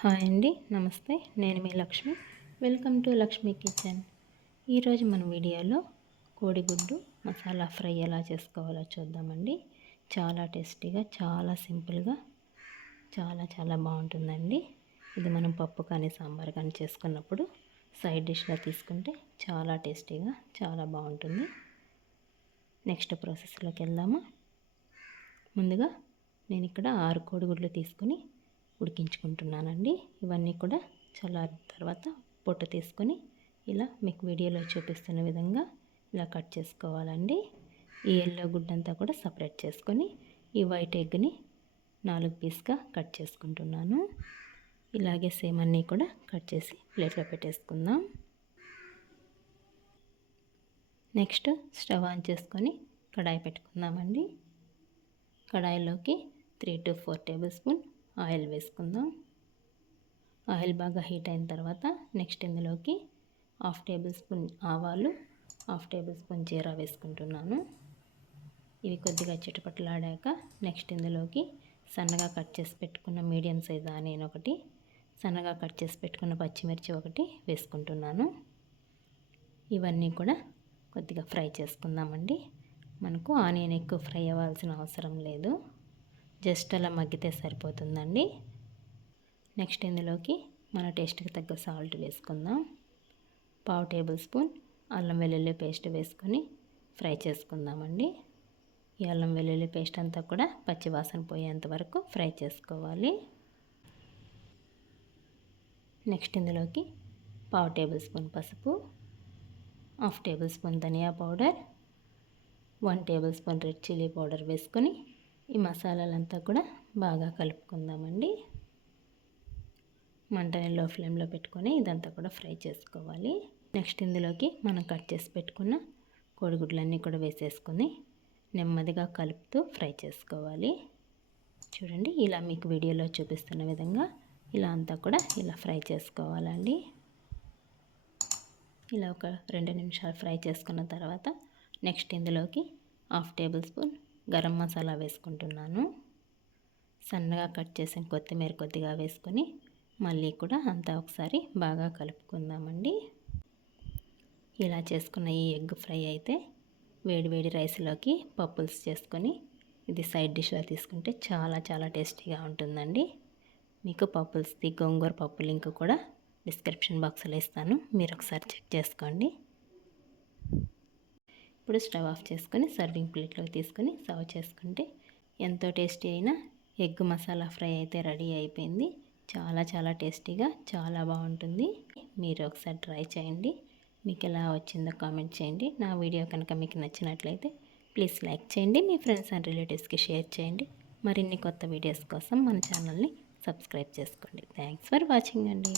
Hi అండి నమస్తే. నేను మీ Lakshmi. Welcome to Lakshmi kitchen ఈరోజు మన వీడియోలో కోడిగుడ్డు మసాలా ఫ్రై ఎలా చేసుకోవాలో చూద్దామండి. చాలా టేస్టీగా చాలా సింపుల్గా చాలా చాలా బాగుంటుందండి. ఇది మనం పప్పు కానీ సాంబార్ కానీ చేసుకున్నప్పుడు సైడ్ డిష్లో తీసుకుంటే చాలా టేస్టీగా చాలా బాగుంటుంది. నెక్స్ట్ ప్రాసెస్లోకి వెళ్దామా? ముందుగా నేను ఇక్కడ ఆరు కోడిగుడ్లు తీసుకుని ఉడికించుకుంటున్నానండి. ఇవన్నీ కూడా చల్లారిన తర్వాత పొట్టు తీసుకొని ఇలా మీకు వీడియోలో చూపిస్తున్న విధంగా ఇలా కట్ చేసుకోవాలండి. ఈ ఎల్లో గుడ్డంతా కూడా సపరేట్ చేసుకొని ఈ వైట్ ఎగ్ని నాలుగు పీస్గా కట్ చేసుకుంటున్నాను. ఇలాగే సేమ్ అన్నీ కూడా కట్ చేసి ప్లేట్లో పెట్టేసుకుందాం. నెక్స్ట్ స్టవ్ ఆన్ చేసుకొని కడాయి పెట్టుకుందామండి. కడాయిలోకి three to four tablespoon oil వేసుకుందాం. ఆయిల్ బాగా హీట్ అయిన తర్వాత నెక్స్ట్ ఇందులోకి హాఫ్ టేబుల్ స్పూన్ ఆవాలు హాఫ్ టేబుల్ స్పూన్ జీరా వేసుకుంటున్నాను. ఇవి కొద్దిగా చిటపట్లాడాక నెక్స్ట్ ఇందులోకి సన్నగా కట్ చేసి పెట్టుకున్న మీడియం సైజ్ ఆనియన్ ఒకటి సన్నగా కట్ చేసి పెట్టుకున్న పచ్చిమిర్చి ఒకటి వేసుకుంటున్నాను. ఇవన్నీ కూడా కొద్దిగా ఫ్రై చేసుకుందామండి. మనకు ఆనియన్ ఎక్కువ ఫ్రై అవ్వాల్సిన అవసరం లేదు. జస్ట్ అలా మగ్గితే సరిపోతుందండి. నెక్స్ట్ ఇందులోకి మన టేస్ట్కి తగ్గ సాల్ట్ వేసుకుందాం. పావు టేబుల్ స్పూన్ అల్లం వెల్లుల్లి పేస్ట్ వేసుకొని ఫ్రై చేసుకుందామండి. ఈ అల్లం వెల్లుల్లి పేస్ట్ అంతా కూడా పచ్చివాసన పోయేంత వరకు ఫ్రై చేసుకోవాలి. నెక్స్ట్ ఇందులోకి పావు టేబుల్ స్పూన్ పసుపు హాఫ్ టేబుల్ స్పూన్ ధనియా powder one tablespoon red chilli powder వేసుకొని ఈ మసాలాలంతా కూడా బాగా కలుపుకుందామండి. మంటని లో ఫ్లేమ్లో పెట్టుకొని ఇదంతా కూడా ఫ్రై చేసుకోవాలి. నెక్స్ట్ ఇందులోకి మనం కట్ చేసి పెట్టుకున్న కోడిగుడ్లన్నీ కూడా వేసేసుకొని నెమ్మదిగా కలుపుతూ ఫ్రై చేసుకోవాలి. చూడండి ఇలా మీకు వీడియోలో చూపిస్తున్న విధంగా ఇలా అంతా కూడా ఇలా ఫ్రై చేసుకోవాలండి. ఇలా ఒక రెండు నిమిషాలు ఫ్రై చేసుకున్న తర్వాత నెక్స్ట్ ఇందులోకి half tablespoon garam masala వేసుకుంటున్నాను. సన్నగా కట్ చేసిన కొత్తిమీర కొద్దిగా వేసుకొని మళ్ళీ కూడా అంతా ఒకసారి బాగా కలుపుకుందామండి. ఇలా చేసుకున్న ఈ ఎగ్ ఫ్రై అయితే వేడి వేడి రైస్లోకి పప్పుల్స్ చేసుకొని ఇది సైడ్ డిష్గా తీసుకుంటే చాలా చాలా టేస్టీగా ఉంటుందండి. మీకు పప్పుల్స్ది గోంగూర పప్పు లింక్ కూడా డిస్క్రిప్షన్ బాక్స్లో ఇస్తాను. మీరు ఒకసారి చెక్ చేసుకోండి. ఇప్పుడు స్టవ్ ఆఫ్ చేసుకొని సర్వింగ్ ప్లేట్లోకి తీసుకొని సర్వ్ చేసుకుంటే ఎంతో టేస్టీ అయిన ఎగ్ మసాలా ఫ్రై అయితే రెడీ అయిపోయింది. చాలా చాలా టేస్టీగా చాలా బాగుంటుంది. మీరు ఒకసారి ట్రై చేయండి. మీకు ఎలా వచ్చిందో కామెంట్ చేయండి. నా వీడియో కనుక మీకు నచ్చినట్లయితే ప్లీజ్ లైక్ చేయండి. మీ ఫ్రెండ్స్ అండ్ రిలేటివ్స్కి షేర్ చేయండి. మరిన్ని కొత్త వీడియోస్ కోసం మన ఛానల్ని సబ్స్క్రైబ్ చేసుకోండి. థ్యాంక్స్ ఫర్ వాచింగ్ అండి.